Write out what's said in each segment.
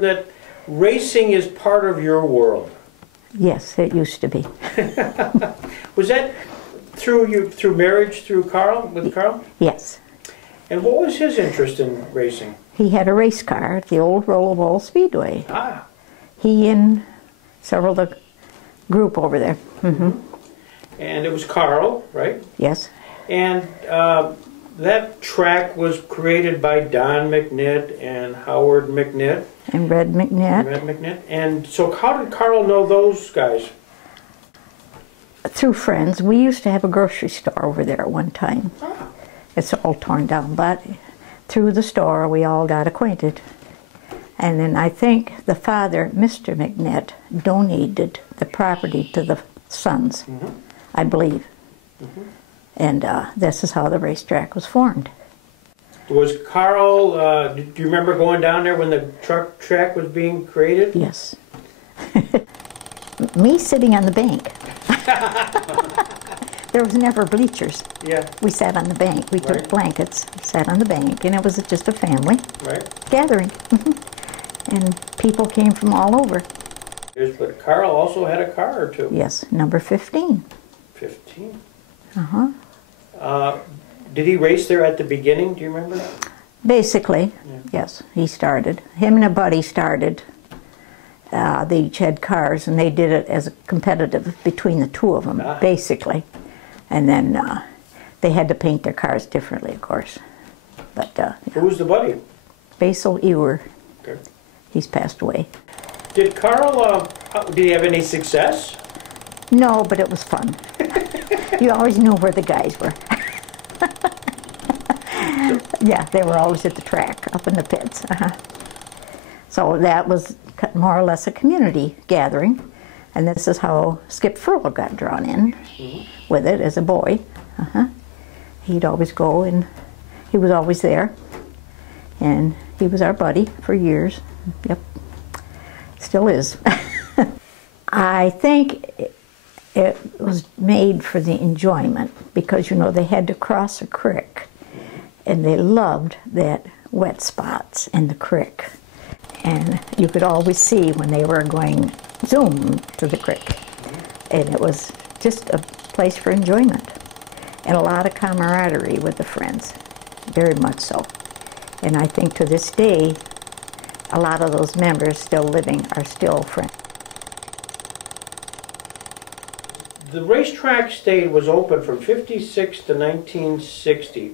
That racing is part of your world. Yes, it used to be. Was that through marriage, with Karl? Yes. And what was his interest in racing? He had a race car at the old Roll-o-Bowl Speedway. Ah. He and several of the group over there. Mm-hmm. And it was Karl, right? Yes. And that track was created by Don McNitt and Howard McNitt. And Red McNitt. Red McNitt. And so how did Karl know those guys? Through friends. We used to have a grocery store over there at one time. Ah. It's all torn down, but through the store we all got acquainted. And then I think the father, Mr. McNitt, donated the property to the sons, I believe. And this is how the racetrack was formed. Was Karl, do you remember going down there when the truck track was being created? Yes. Me sitting on the bank. There was never bleachers. Yeah. We sat on the bank. We took blankets, sat on the bank, and it was just a family gathering. And people came from all over. But Karl also had a car or two. Yes, number 15. 15? Uh-huh. Did he race there at the beginning? Do you remember that? Basically, yes, he started. Him and a buddy started. They each had cars, and they did it as a competitive between the two of them, basically. And then they had to paint their cars differently, of course. But who was the buddy? Basil Ewer. Okay. He's passed away. Did Karl, did he have any success? No, but it was fun. You always knew where the guys were. Yeah, they were always at the track, up in the pits. So that was more or less a community gathering. And this is how Skip Furl got drawn in with it as a boy. He'd always go, and he was always there. And he was our buddy for years. Yep, still is. I think it was made for the enjoyment because, you know, they had to cross a creek, and they loved that wet spots in the creek. And you could always see when they were going zoom to the creek. And it was just a place for enjoyment and a lot of camaraderie with the friends, very much so. And I think to this day, a lot of those members still living are still friends. The racetrack was open from 56 to 1960,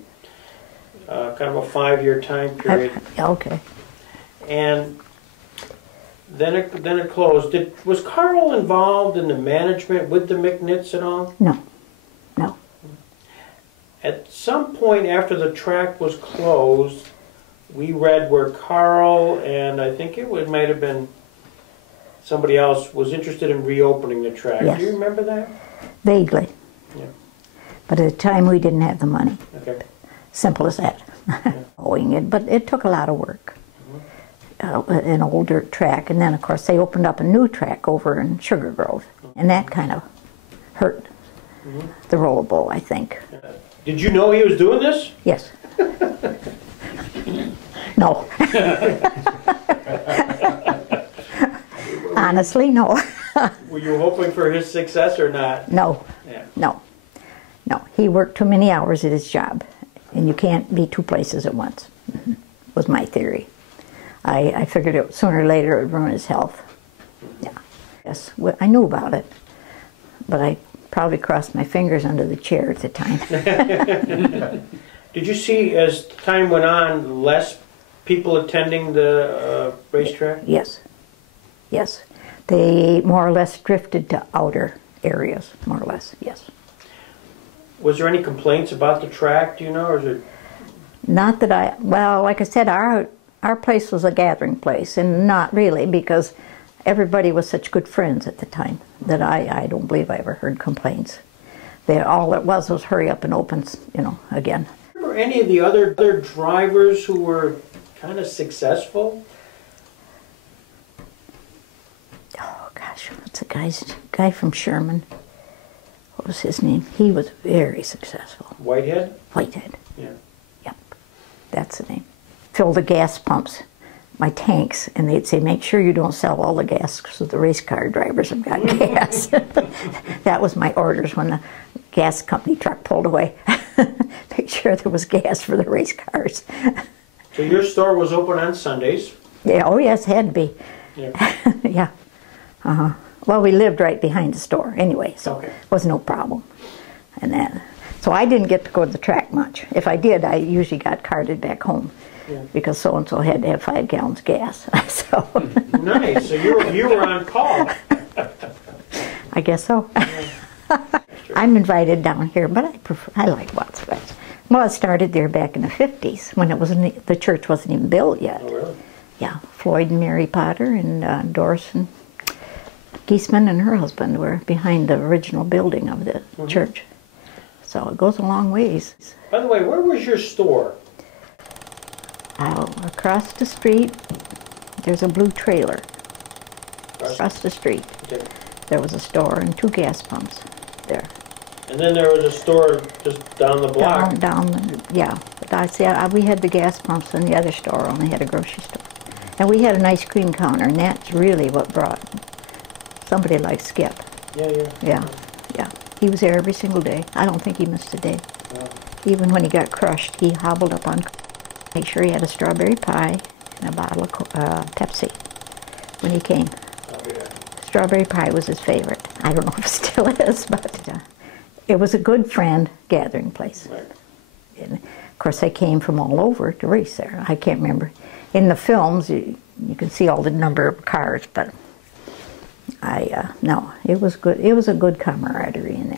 kind of a 5-year time period. Okay. And then it closed. Was Karl involved in the management with the McNitts at all? No, no. At some point after the track was closed, we read where Karl and I think it might have been somebody else was interested in reopening the track. Yes. Do you remember that? Vaguely. Yeah. But at the time we didn't have the money. Okay. Simple as that. Owing it, but it took a lot of work. An old dirt track, and then of course they opened up a new track over in Sugar Grove, and that kind of hurt the Roll-o-Bowl, I think. Did you know he was doing this? Yes. No. Honestly, no. Were you hoping for his success or not? No. Yeah. No. No. He worked too many hours at his job, and you can't be two places at once, was my theory. I figured it sooner or later it would ruin his health. Yeah. Yes, well, I knew about it, but I probably crossed my fingers under the chair at the time. Did you see, as time went on, less people attending the racetrack? Yes. Yes. They more or less drifted to outer areas, more or less, yes. Was there any complaints about the track, do you know, or is it? Not that well, like I said, our place was a gathering place, and not really, because everybody was such good friends at the time that I don't believe I ever heard complaints. All it was hurry up and open, you know, again. Remember any of the other drivers who were kind of successful? Oh gosh, what's the guy from Sherman? What was his name? He was very successful. Whitehead? Whitehead. Yeah. Yep, that's the name. Filled the gas pumps my tanks, and they'd say, make sure you don't sell all the gas so the race car drivers have got gas. That was my orders when the gas company truck pulled away. Make sure there was gas for the race cars. So your store was open on Sundays? Yeah, oh yes, had to be. Yeah. Yeah. Well, we lived right behind the store anyway, so Okay. it was no problem. And then, so I didn't get to go to the track much. If I did, I usually got carted back home. Yeah. Because so-and-so had to have 5 gallons gas. So Nice. So you were on call. I guess so. I'm invited down here, but I like Watts West. Well, it started there back in the 50s when it wasn't, the church wasn't even built yet. Oh, really? Yeah, Floyd and Mary Potter and Doris and Geisman and her husband were behind the original building of the church. So it goes a long ways. By the way, where was your store? Across the street, there's a blue trailer. Across the street, Okay. there was a store and 2 gas pumps there. And then there was a store just down the block. Yeah. But I see, we had the gas pumps, and the other store only had a grocery store. And we had an ice cream counter, and that's really what brought somebody like Skip. Yeah. Yeah. He was there every single day. I don't think he missed a day. Wow. Even when he got crushed, he hobbled up on, make sure he had a strawberry pie and a bottle of Pepsi when he came. Oh, yeah. Strawberry pie was his favorite. I don't know if it still is, but it was a good friend gathering place. Right. And of course, they came from all over to race there. I can't remember. In the films, you can see all the number of cars, but no, it was good. It was a good camaraderie in there.